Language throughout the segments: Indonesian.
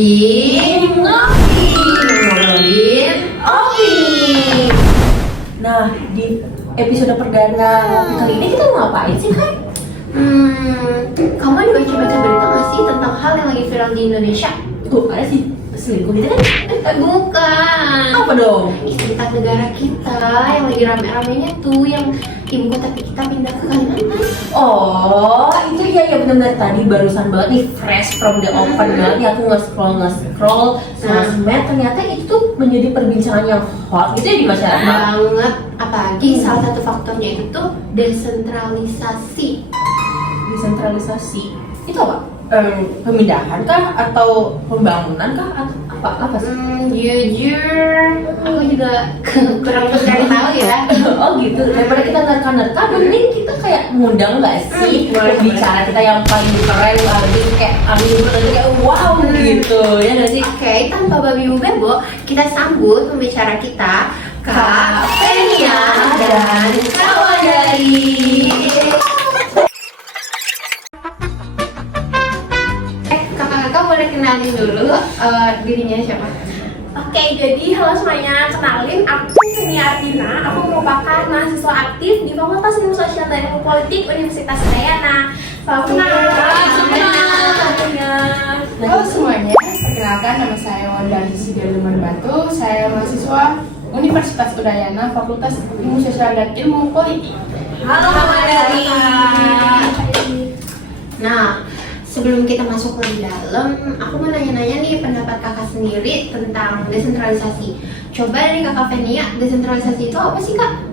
Ngopi ngobrolin opini. Nah, di episode perdana Ngopi kali ini kita mau ngapain sih, Kak? Kamu juga baca berita nggak sih tentang hal yang lagi viral di Indonesia? Tuh, ada sih selingkuh gitu kan? Bukan. Apa dong? Tentang negara kita yang lagi rame-ramenya tuh, yang ibu kota kita pindah ke Kalimantan. Oh, itu ya benar-benar tadi barusan banget nih, fresh from the open banget nih. Aku nge-scroll sosmed, ternyata itu tuh menjadi perbincangan yang hot gitu ya di masyarakat. Banget, apalagi salah satu faktornya itu tuh desentralisasi. Desentralisasi itu apa? Pemindahan kah atau pembangunan kah atau apa sih? Jujur, aku juga kurang mencari tahu ya. Oh gitu. Daripada kita nerka-nerka, mending kita kayak ngundang nggak sih pembicara kita yang paling keren, paling kayak amin kayak wow gitu ya nggak sih? Oke, tanpa babi bu bebo, kita sambut pembicara kita, Kak Fenia dan Kak Wadari. Kakak-kakak boleh kenalin dulu dirinya siapa? Oke, jadi halo semuanya, kenalin aku Fenia Ardina. Aku merupakan mahasiswa aktif di Fakultas Ilmu Sosial dan Ilmu Politik Universitas Udayana. Salam kenal. Halo semuanya, perkenalkan nama saya Wadari Sidialuman Batu. Saya mahasiswa Universitas Udayana, Fakultas Ilmu Sosial dan Ilmu Politik. Halo Wadari. Nah, sebelum kita masuk lebih dalam, aku mau nanya-nanya nih pendapat kakak sendiri tentang desentralisasi. Coba dari kakak Fenia, desentralisasi itu apa sih kak?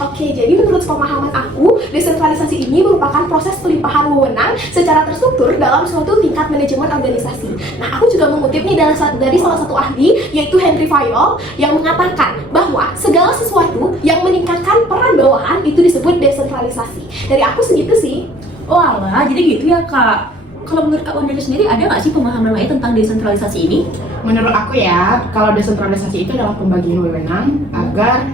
Oke, jadi menurut pemahaman aku, desentralisasi ini merupakan proses pelimpahan wewenang secara terstruktur dalam suatu tingkat manajemen organisasi. Nah, aku juga mengutip nih dari salah satu ahli, yaitu Henry Fayol, yang mengatakan bahwa segala sesuatu yang meningkatkan peran bawahan itu disebut desentralisasi. Dari aku segitu sih. Oh alah, jadi gitu ya Kak. Kalau menurut Kak Wadari sendiri ada nggak sih pemahaman lain tentang desentralisasi ini? Menurut aku ya, kalau desentralisasi itu adalah pembagian wewenang agar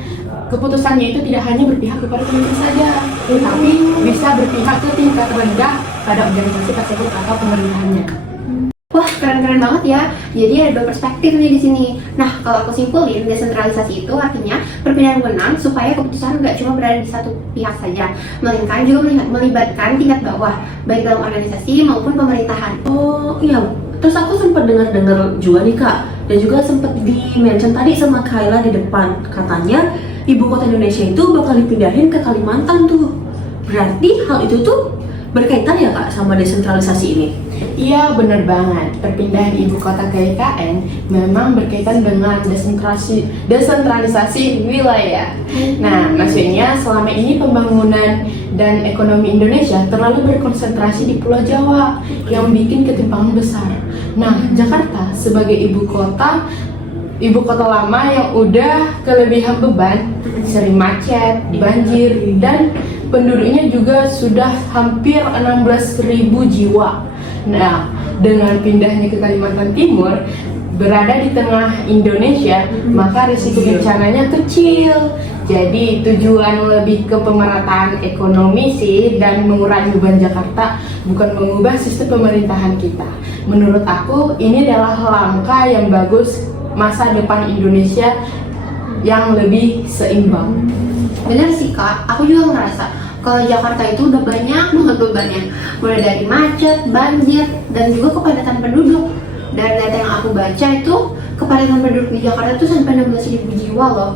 keputusannya itu tidak hanya berpihak kepada pemerintah saja, tapi bisa berpihak ke tingkat rendah pada organisasi tersebut atau pemerintahannya. Wah, keren-keren banget ya. Jadi ada dua perspektif nih di sini. Nah, kalau aku simpulin, desentralisasi itu artinya perpindahan wewenang supaya keputusan nggak cuma berada di satu pihak saja, melainkan juga melibatkan tingkat bawah, baik dalam organisasi maupun pemerintahan. Oh iya, terus aku sempat dengar juga nih Kak, dan juga sempat di-mention tadi sama Kayla di depan, katanya ibu kota Indonesia itu bakal dipindahin ke Kalimantan tuh. Berarti hal itu tuh berkaitan ya Kak sama desentralisasi ini? Iya, benar banget. Perpindahan ibu kota ke IKN memang berkaitan dengan desentralisasi wilayah. Nah, maksudnya selama ini pembangunan dan ekonomi Indonesia terlalu berkonsentrasi di Pulau Jawa yang bikin ketimpangan besar. Nah, Jakarta sebagai ibu kota lama yang udah kelebihan beban, sering macet, banjir, dan penduduknya juga sudah hampir 16.000 jiwa. Nah, dengan pindahnya ke Kalimantan Timur, berada di tengah Indonesia, maka risiko bencananya kecil. Jadi tujuan lebih ke pemerataan ekonomi sih dan mengurangi beban Jakarta, bukan mengubah sistem pemerintahan kita. Menurut aku, ini adalah langkah yang bagus masa depan Indonesia yang lebih seimbang. Bener sih kak, aku juga ngerasa kalau Jakarta itu udah banyak banget bebannya, mulai dari macet, banjir, dan juga kepadatan penduduk. Dari data yang aku baca itu, kepadatan penduduk di Jakarta itu sampai 16.000 jiwa loh.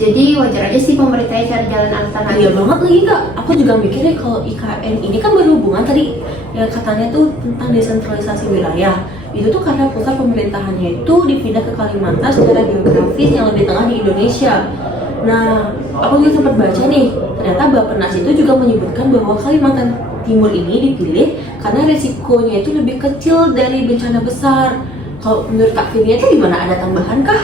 Jadi wajar aja sih pemerintahnya cari jalan alternatif. Iya banget lagi Kak, aku juga mikirnya kalau IKN ini kan berhubungan tadi ya katanya tuh tentang desentralisasi wilayah. Itu tuh karena pusat pemerintahannya itu dipindah ke Kalimantan secara geografis yang lebih tengah di Indonesia. Nah, aku juga sempat baca nih, ternyata Bappenas itu juga menyebutkan bahwa Kalimantan Timur ini dipilih karena resikonya itu lebih kecil dari bencana besar. Kalau menurut Kak Fenia itu gimana? Ada tambahan kah?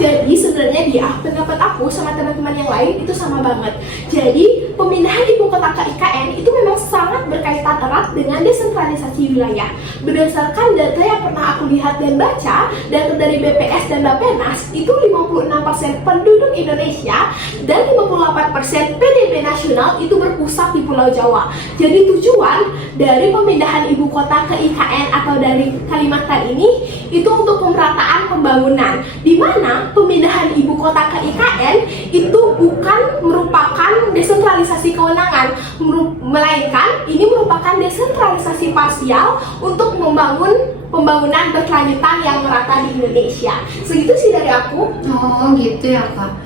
Jadi sebenarnya pendapat aku sama teman-teman yang lain itu sama banget. Jadi pemindahan ibu kota ke IKN itu memang sangat berkaitan erat dengan desentralisasi wilayah. Berdasarkan data yang pernah aku lihat dan baca, data dari BPS dan Bappenas, itu 56% penduduk Indonesia dan 58% PDB nasional itu berpusat di Pulau Jawa. Jadi tujuan dari pemindahan ibu kota ke IKN atau dari Kalimantan ini itu untuk pemerataan pembangunan, di mana pemindahan ibu kota ke IKN itu bukan merupakan desentralisasi kewenangan, melainkan ini merupakan desentralisasi parsial untuk membangun pembangunan berkelanjutan yang merata di Indonesia. Segitu sih dari aku. Oh gitu ya kak.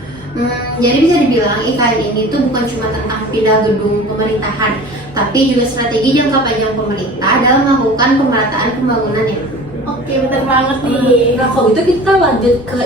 Jadi bisa dibilang IKN ini tuh bukan cuma tentang pindah gedung pemerintahan, tapi juga strategi jangka panjang pemerintah dalam melakukan pemerataan pembangunan ya. Oke, benar banget nih. Nah kalau gitu kita lanjut ke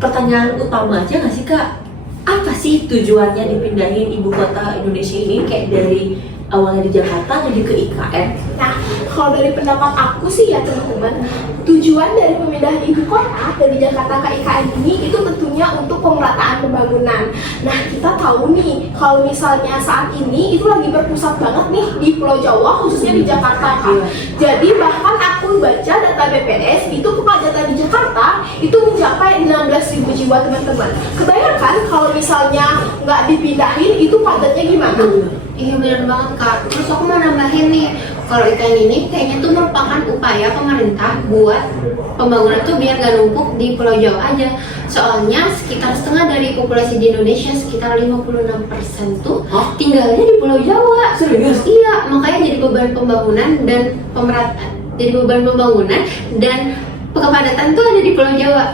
pertanyaan utama aja nggak sih kak? Apa sih tujuannya dipindahin ibu kota Indonesia ini kayak dari awalnya di Jakarta jadi ke IKN? Nah, kalau dari pendapat aku sih ya teman-teman, tujuan dari pemindahan ibu kota dari Jakarta ke IKN ini itu tentunya untuk pemerataan pembangunan. Nah, kita tahu nih, kalau misalnya saat ini itu lagi berpusat banget nih di Pulau Jawa, khususnya di Jakarta kan. Jadi bahkan aku baca data BPS, itu kepadatan di Jakarta itu mencapai 16.000 jiwa teman-teman. Kebayangkan kalau misalnya nggak dipindahin, itu padatnya gimana? Iya benar banget kak. Terus aku mau nambahin nih, kalau IKN ini kayaknya tuh merupakan upaya pemerintah buat pembangunan tuh biar gak numpuk di Pulau Jawa aja. Soalnya sekitar setengah dari populasi di Indonesia, sekitar 56% tuh tinggalnya di Pulau Jawa. Serius? Iya, makanya jadi beban pembangunan dan pemerataan, jadi beban pembangunan dan kepadatan tuh ada di Pulau Jawa.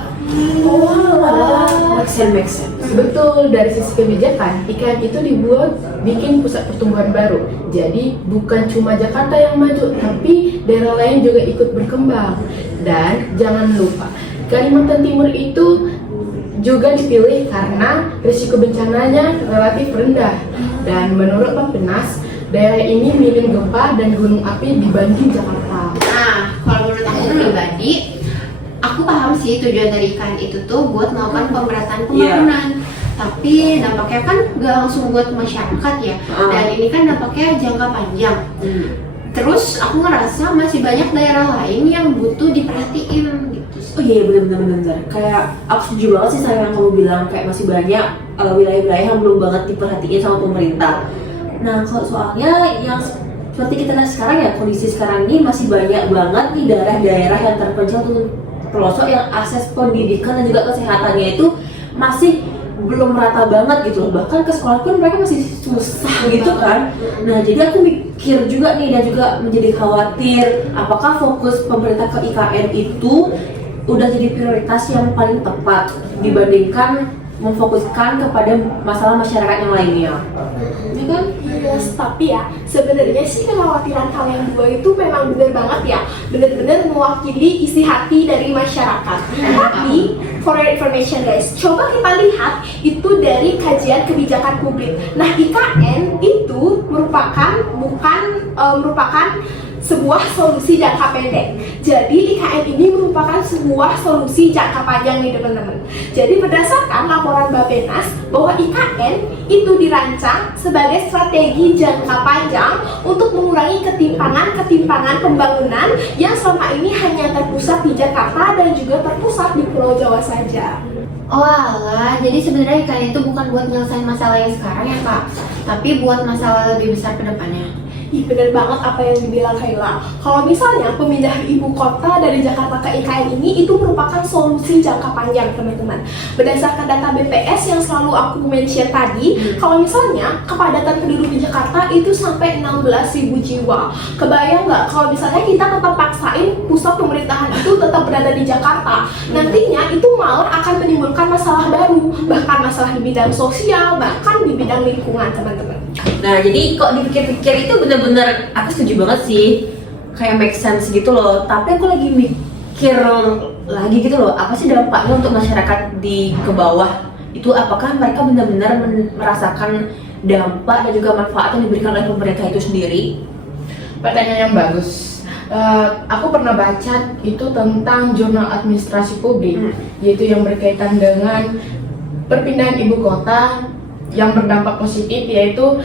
Make sense. Betul, dari sisi kebijakan, IKN itu dibuat bikin pusat pertumbuhan baru. Jadi bukan cuma Jakarta yang maju, tapi daerah lain juga ikut berkembang. Dan jangan lupa, Kalimantan Timur itu juga dipilih karena risiko bencananya relatif rendah. Dan menurut Bappenas, daerah ini minim gempa dan gunung api dibanding Jakarta. Nah, kalau menurut aku pribadi, aku paham sih tujuan dari IKN itu tuh buat melakukan pemerataan pembangunan. Tapi dampaknya kan gak langsung buat masyarakat ya. Dan ini kan dampaknya jangka panjang. Terus aku ngerasa masih banyak daerah lain yang butuh diperhatiin gitu. Oh iya benar. Kayak aku setuju banget sih sama yang kamu bilang, kayak masih banyak wilayah-wilayah yang belum banget diperhatiin sama pemerintah. Nah kalau soalnya yang seperti kita lihat sekarang ya, kondisi sekarang ini masih banyak banget nih daerah-daerah yang terpencil tuh pelosok yang akses pendidikan dan juga kesehatannya itu masih belum rata banget gitu, bahkan ke sekolah pun mereka masih susah gitu kan. Nah jadi aku mikir juga nih dan juga menjadi khawatir apakah fokus pemerintah ke IKN itu udah jadi prioritas yang paling tepat dibandingkan memfokuskan kepada masalah masyarakat yang lainnya, ya kan? Yes, tapi ya sebenarnya sih kekhawatiran kalian dua itu memang benar banget ya, benar-benar mewakili isi hati dari masyarakat. Tapi for your information guys, coba kita lihat itu dari kajian kebijakan publik. Nah IKN itu merupakan sebuah solusi jangka pendek. Jadi IKN ini merupakan sebuah solusi jangka panjang nih teman-teman. Jadi berdasarkan laporan Bappenas bahwa IKN itu dirancang sebagai strategi jangka panjang untuk mengurangi ketimpangan pembangunan yang selama ini hanya terpusat di Jakarta dan juga terpusat di Pulau Jawa saja. Oh alah, jadi sebenarnya IKN itu bukan buat nyelesain masalah yang sekarang ya kak, tapi buat masalah lebih besar ke depannya. Ih, bener banget apa yang dibilang Kayla. Kalau misalnya pemindahan ibu kota dari Jakarta ke IKN ini itu merupakan solusi jangka panjang teman-teman. Berdasarkan data BPS yang selalu aku mention tadi, kalau misalnya kepadatan penduduk di Jakarta itu sampai 16.000 jiwa. Kebayang nggak kalau misalnya kita tetap paksain pusat pemerintahan itu tetap berada di Jakarta, nantinya itu malah akan menimbulkan masalah baru, bahkan masalah di bidang sosial, bahkan di bidang lingkungan teman-teman. Nah jadi kok dipikir-pikir itu bener-bener aku setuju banget sih, kayak make sense gitu loh. Tapi aku lagi mikir lagi gitu loh, apa sih dampaknya untuk masyarakat di ke bawah itu, apakah mereka benar-benar merasakan dampak dan juga manfaat yang diberikan oleh pemerintah itu sendiri? Pertanyaan yang bagus. Aku pernah baca itu tentang jurnal administrasi publik, yaitu yang berkaitan dengan perpindahan ibu kota yang berdampak positif, yaitu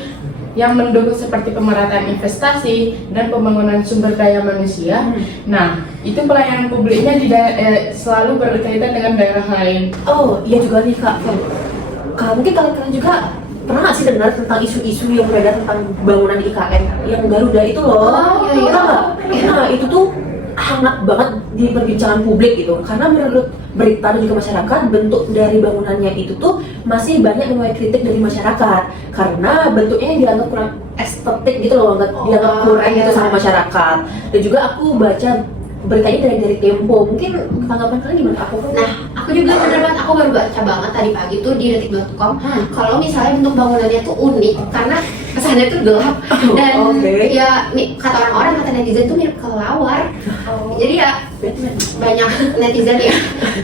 yang mendukung seperti pemerataan investasi dan pembangunan sumber daya manusia. Nah, itu pelayanan publiknya selalu berkaitan dengan daerah lain. Oh iya juga nih kak, mungkin kalian juga pernah nggak sih dengar tentang isu-isu yang beredar tentang bangunan IKN yang Garuda itu loh? Oh, iya. Pernah nggak? Nah itu tuh hangat banget di perbincangan publik gitu, karena menurut berita dan juga masyarakat bentuk dari bangunannya itu tuh masih banyak menuai kritik dari masyarakat karena bentuknya yang dianggap kurang estetik gitu loh, dianggap kurang gitu sama masyarakat. Dan juga aku baca beritanya dari Tempo, mungkin tanggapan kalian gimana? Nah, aku juga bener banget, aku baru baca banget tadi pagi tuh di detik.com kalau misalnya bentuk bangunannya tuh unik karena kesannya tuh gelap dan ya kata orang-orang, kata netizen tuh mirip kelelawar. Jadi ya banyak netizen ya.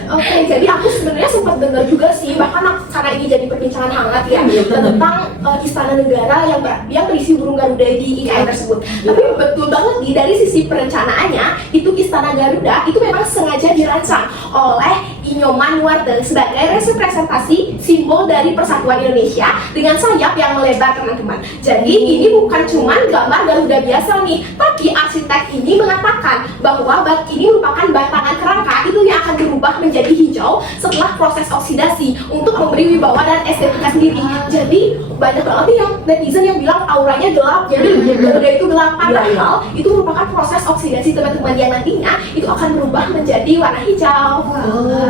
Oke, jadi aku sebenarnya sempat dengar juga sih, bahkan karena ini jadi perbincangan hangat ya, tentang istana negara yang berisi burung Garuda di IKN tersebut. Tapi betul banget nih, dari sisi perencanaannya, itu istana Garuda itu memang sengaja dirancang oleh Inyoman Nuarte sebagai representasi simbol dari persatuan Indonesia dengan sayap yang melebar, teman-teman. Jadi ini bukan cuman gambar Garuda biasa nih, tapi arsitek ini mengatakan bahwa ini merupakan batangan kerangka itu yang akan berubah menjadi hijau setelah proses oksidasi untuk memberi wibawa dan estetika sendiri. Jadi banyak banget nih yang netizen yang bilang auranya gelap, jadi Garuda itu gelap, padahal itu merupakan proses oksidasi teman-teman yang nantinya itu akan berubah menjadi warna hijau.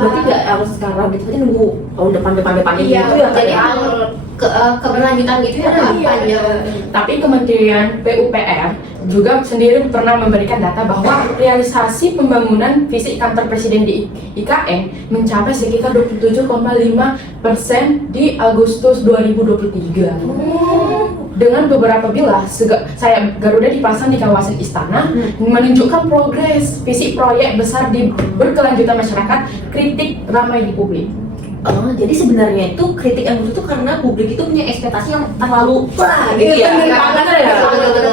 Berarti nggak harus sekarang gitu, berarti nunggu tahun depannya Iya, gitu ya? Jadi keberlanjutan gitu ya, panjang. Tapi Kementerian PUPR juga sendiri pernah memberikan data bahwa realisasi pembangunan visi kantor presiden di IKN mencapai sekitar 27,5% di Agustus 2023. Dengan beberapa bilah Garuda dipasang di kawasan istana menunjukkan progres visi proyek besar di berkelanjutan masyarakat, kritik ramai di publik. Jadi sebenarnya itu kritik yang itu karena publik itu punya ekspektasi yang terlalu gitu ya.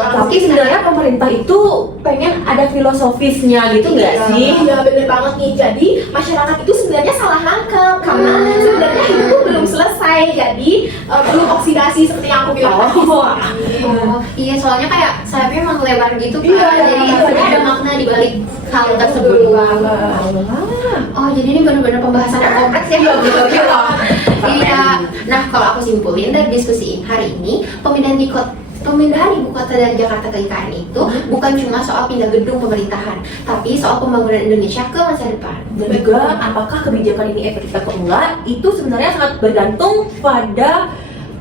Tapi sebenarnya pemerintah itu pengen ada filosofisnya gitu nggak sih? Iya bener banget nih. Jadi masyarakat itu sebenarnya salah nangkep karena sebenarnya itu tuh belum selesai. Jadi belum oksidasi seperti yang aku bilang tadi. Iya, soalnya kayak sayapnya emang lebar gitu kan. Jadi sebenarnya ada makna di balik hal tersebut. Oh, jadi ini benar-benar pembahasan yang kompleks ya. Iya. Nah, kalau aku simpulin dari diskusi hari ini, pemindahan ibu kota dari Jakarta ke IKN itu bukan cuma soal pindah gedung pemerintahan, tapi soal pembangunan Indonesia ke masa depan. Dan juga apakah kebijakan ini efektif atau enggak, itu sebenarnya sangat bergantung pada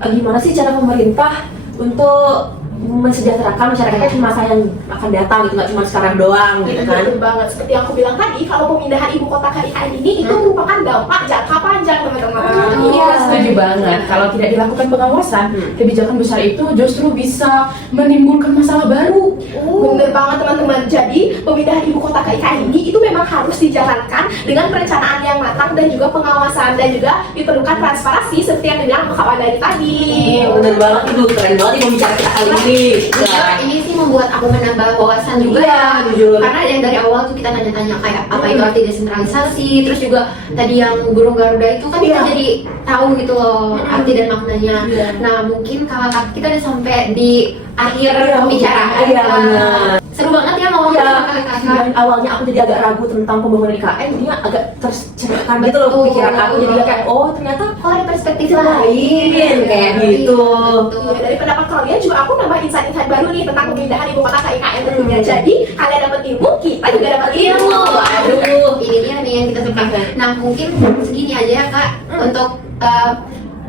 gimana sih cara pemerintah untuk mensejahterakan masyarakatnya di masa yang akan datang gitu, nggak cuma sekarang doang gitu kan. Betul banget, seperti yang aku bilang tadi, kalau pemindahan ibu kota ke IKN ini itu merupakan dampak jangka panjang, teman-teman. Iya, setuju banget. Kalau tidak dilakukan pengawasan, kebijakan besar itu justru bisa menimbulkan masalah baru. Bener banget, teman-teman. Jadi pemindahan ibu kota ke IKN ini itu memang harus dijalankan dengan perencanaan yang matang dan juga pengawasan, dan juga diperlukan transparansi seperti yang dibilang Kak Wadari tadi. Bener banget, itu keren banget nih pembicara kita kali ini. Ini sih membuat aku menambah wawasan juga ya. Karena yang dari awal tuh kita tanya-tanya kayak apa itu arti desentralisasi, terus juga tadi yang burung Garuda itu kan kita jadi tahu gitu loh arti dan maknanya. Nah, mungkin kakak kita udah sampai di akhir pembicaraan. Seru banget ya ngomong sama kakak. Yang awalnya aku jadi agak ragu tentang pembangunan IKN, jadinya agak tercerahkan gitu loh pikiran aku, jadi kayak oh ternyata ada perspektif lain kayak gitu. Iya, dari pendapat kalian juga aku nambah insight-insight baru nih tentang pemindahan ibu kota ke IKN tentunya. Jadi kalian dapat ilmu, kita juga dapat ilmu. Waduh, ini dia nih yang kita suka. Nah, mungkin segini aja ya Kak untuk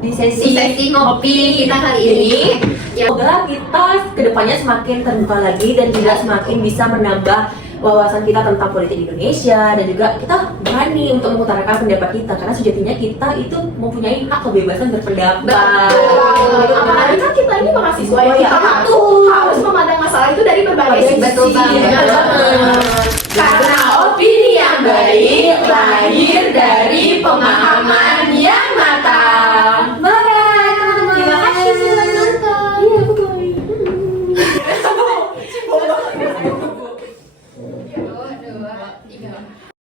di sesi ngopi kita kali ini. Semoga kita kedepannya semakin terbuka lagi dan juga semakin bisa menambah wawasan kita tentang politik Indonesia, dan juga kita berani untuk mengutarakan pendapat kita karena sejatinya kita itu mempunyai hak kebebasan berpendapat. Apalagi kan kita ini mahasiswa ya, kita harus memandang masalah itu dari berbagai sisi. Betul banget. Karena opini yang baik lahir dari pemahaman yang matang. Bye teman-teman. Terima kasih sudah nonton. Iya, bye.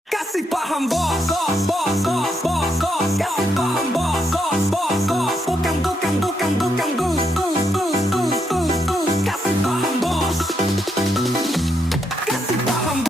Kasih paham bos, kasih paham bos, bukan